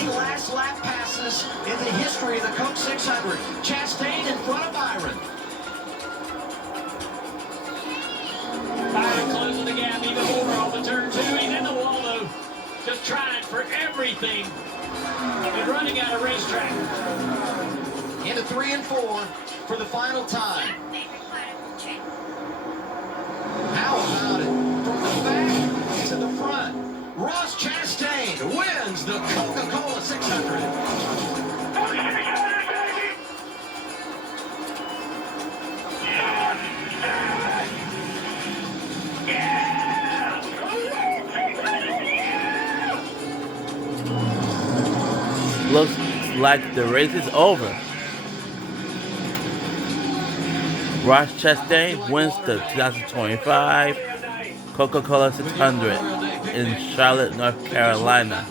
20 last lap passes in the history of the Coke 600. Chastain in front of Byron. Byron closing the gap even more on the turn 2. He's in the wall, though. Just trying for everything and running out of racetrack. Into 3 and 4 for the final time. How about it? From the back to the front, Ross Chastain wins the Coca-Cola 600. Looks like the race is over. Ross Chastain wins the 2025 Coca-Cola 600 in Charlotte, North Carolina.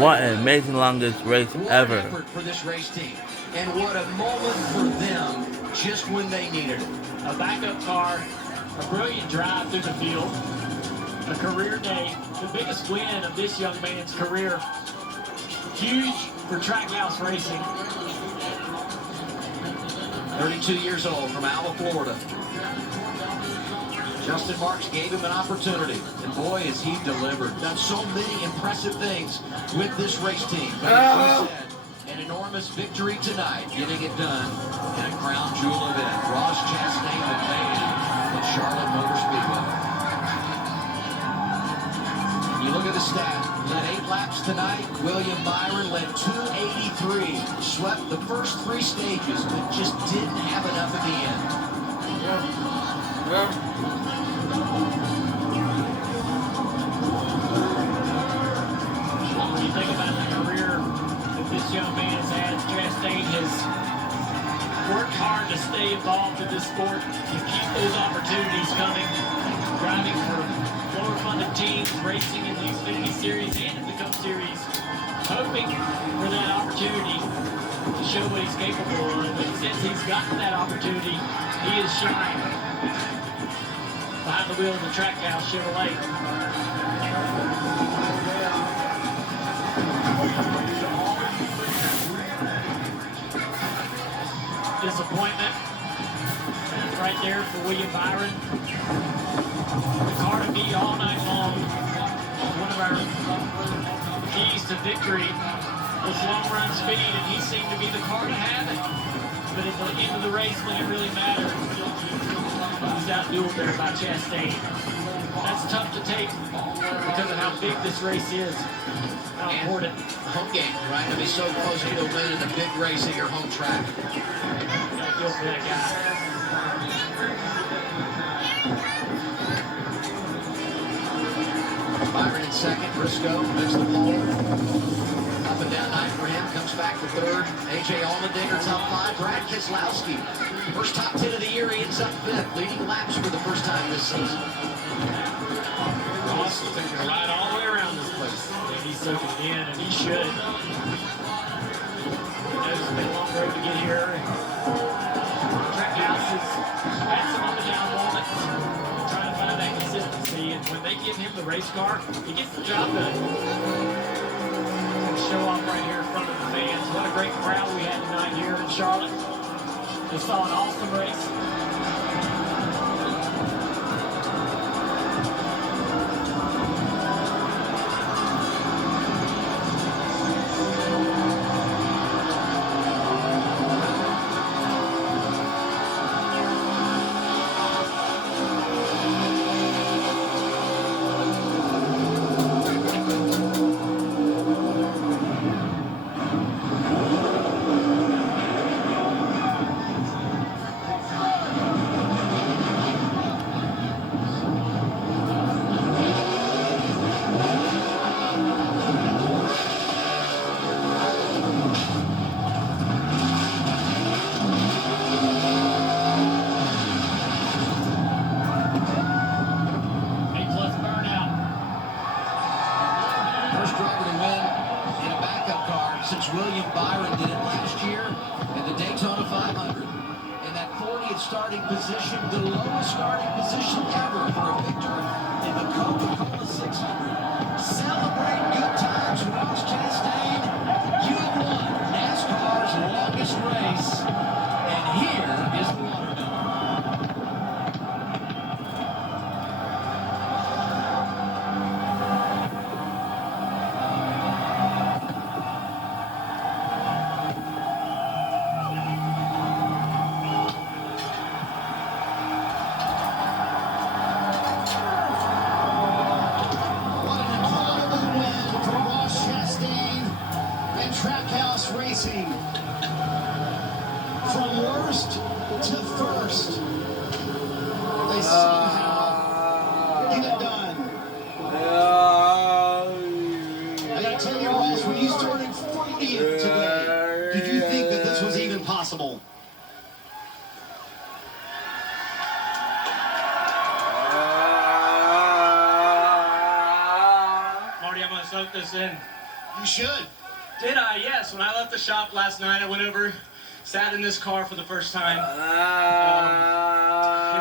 What an amazing longest race ever. For this race team. And what a moment for them just when they needed it. A backup car, a brilliant drive through the field, a career day, the biggest win of this young man's career. Huge for Trackhouse Racing. 32 years old from Alva, Florida. Justin Marks gave him an opportunity, and boy, has he delivered. Done so many impressive things with this race team. But as we said, an enormous victory tonight, getting it done in a crown jewel event. Ross Chastain, the man at Charlotte Motor Speedway. You look at the stat, led 8 laps tonight. William Byron led 283. Swept the first 3 stages, but just didn't have enough at the end. When you think about the career that this young man has had, Chastain has worked hard to stay involved in this sport, to keep those opportunities coming, driving for lower-funded teams, racing in the Xfinity Series and in the Cup Series, hoping for that opportunity to show what he's capable of. But since he's gotten that opportunity, he has shined behind the wheel of the Trackhouse Chevrolet. Disappointment right there for William Byron. The car to beat all night long. One of our keys to victory was long run speed, and he seemed to be the car to have it. But at the end of the race, when it really mattered, he was outdueled there by Chastain. That's tough to take because of how big this race is, how important. Home game, right? To be so close to a win in a big race at your home track. Gotta feel for that guy. Byron in second, Briscoe makes the pole. Up and down night for him, comes back to third. A.J. Allmendinger top 5. Brad Keselowski, first top 10 of the year, he ends up 5th, leading laps for the first time this season. Ross is taking a ride all the way around this place. And he's soaking it in, and he should. He knows it's been a long road to get here. Trackhouse has had some up and down moments, trying to find that consistency. And when they give him the race car, he gets the job done. Show off right here in front of the fans. What a great crowd we had tonight here in Charlotte. They saw an awesome race. William Byron did it last year in the Daytona 500. In that 40th starting position, the lowest starting position ever for a victor in the Coca-Cola 600. Celebrate good times. see. From worst to first, they somehow get it done. I gotta tell you, Ross, when you started 40th today, did you think that this was even possible? Marty, I'm going to soak this in. You should. Did I? Yes. When I left the shop last night, I went over, sat in this car for the first time. It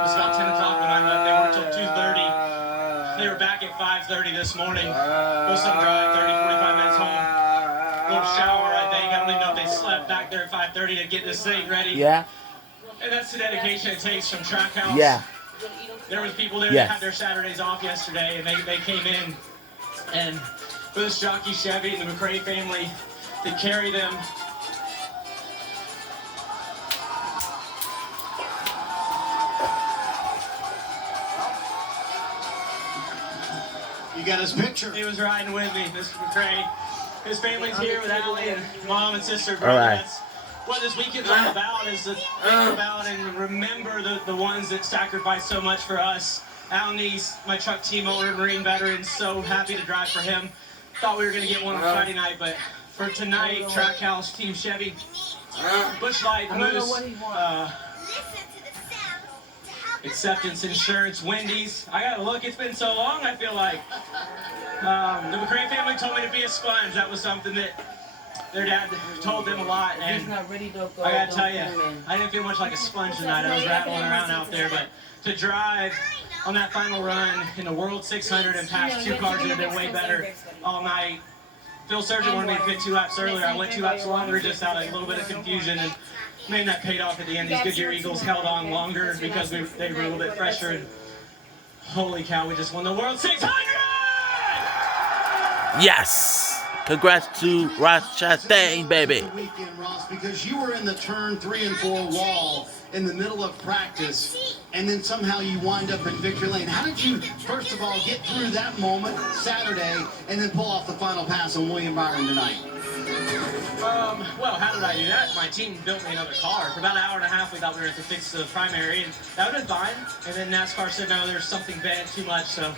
was about 10 o'clock when I left. They weren't until 2:30. They were back at 5:30 this morning. Go some drive, 30, 45 minutes home. Little shower, I think. I don't even know if they slept back there at 5:30 to get this thing ready. Yeah. And that's the dedication it takes from Trackhouse. Yeah. There was people there Yes. that had their Saturdays off yesterday, and they came in. And for this jockey Chevy and the McRae family to carry them. You got his picture. He was riding with me, Mr. McRae. His family's here with Allie and mom and sister. All right. That's what this weekend's all about, is to think about and remember the ones that sacrificed so much for us. Al Neese, my truck team owner, Marine veteran, so happy to drive for him. Thought we were going to get one on Friday night, but for tonight, Trackhouse, Team Chevy, Busch Light, Moose, Acceptance Insurance, Wendy's. I got to look, it's been so long, I feel like. The McRae family told me to be a sponge. That was something that their dad told them a lot, and I got to tell you, I didn't feel much like a sponge tonight. I was rattling around out there, but to drive on that final run in the World 600 and pass two cars that have been way better all night. Phil Surgeon wanted me to fit 2 laps earlier. I went 2 laps longer just out of a little bit of confusion, and man, that paid off at the end. These Goodyear Eagles held on longer because they were a little bit fresher, and holy cow, we just won the World 600! Yes. Congrats to Ross Chastain, baby. Weekend, Ross, because you were in the turn 3 and 4 wall in the middle of practice, and then somehow you wind up in victory lane. How did you, first of all, get through that moment Saturday and then pull off the final pass on William Byron tonight? Well, how did I do that? My team built me another car. For about an hour and a half, we thought we were going to fix the primary, and that would have been fine. And then NASCAR said, no, there's something bad too much, so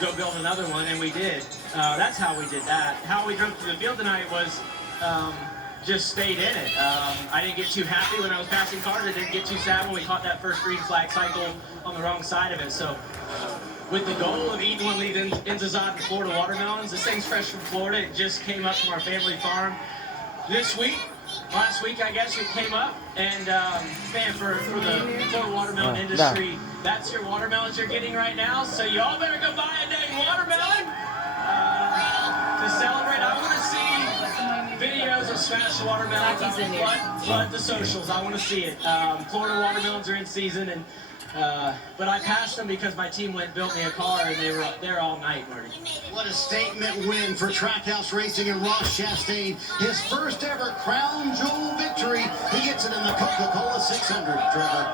go build another one, and we did. That's how we did that. How we drove through the field tonight was just stayed in it. I didn't get too happy when I was passing cars. I didn't get too sad when we caught that first green flag cycle on the wrong side of it. So with the goal of eating one of these Inzazat and Florida watermelons, this thing's fresh from Florida. It just came up from our family farm this week. Last week, I guess, it came up. And, man, for the Florida watermelon industry, that's your watermelons you're getting right now. So you all better go buy a dang watermelon to celebrate. I want to see videos of smashed watermelons. I want to flood the socials. I want to see it. Florida watermelons are in season, and but I passed them because my team went and built me a car, and they were up there all night, Marty. What a statement win for Trackhouse Racing and Ross Chastain. His first ever crown jewel victory. He gets it in the Coca-Cola 600, Trevor.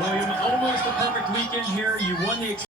William, almost a perfect weekend here. You won the